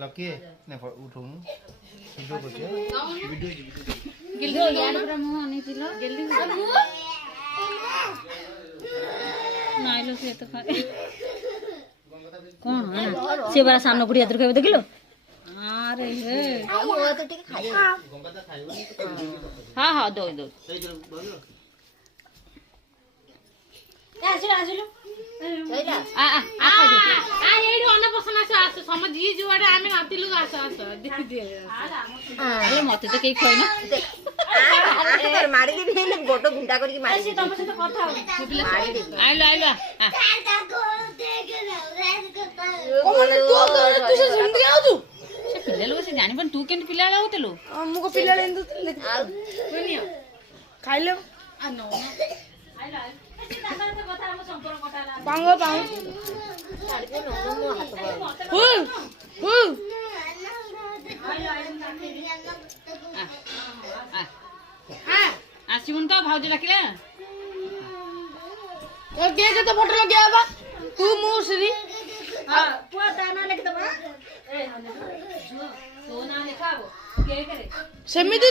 lucky ने उठू video को वीडियो गिल्ली यार पूरा मुंह आनी थिलो गिल्ली नाइलो से तो खा कौन है से बड़ा सामने बुढ़िया दूर के देखिलो अरे हे वो तो ठीक खाई हां हां दो दो आसिलो छैला आ आ आ एडी अन्न बसना आस सम जी जुवाडे आमे नतिलु आस आस देखि दे अरे मते तो केही खोइन आरे मारी देबी ने गोटो गुंडा करके मारी से तम से तो कथा हो मारी देबी आइलो आइलो तू से सुन के आजू से पिल्ले लोग से जानि पण तू केन पिल्ला होतलो मुको पिल्ला लेंदु सुनियो खाइले आ नो आइलो आइलो ताकर से कथा हम संपर्क कटाला पांगो पांग आइलो आइलो आसिउन त भाउजी लकिला ओ के तो फोटो लगे आबा तू मुसरी पुआ दाना लेके दबा ए तो ना लिखाबो के करे सेमिति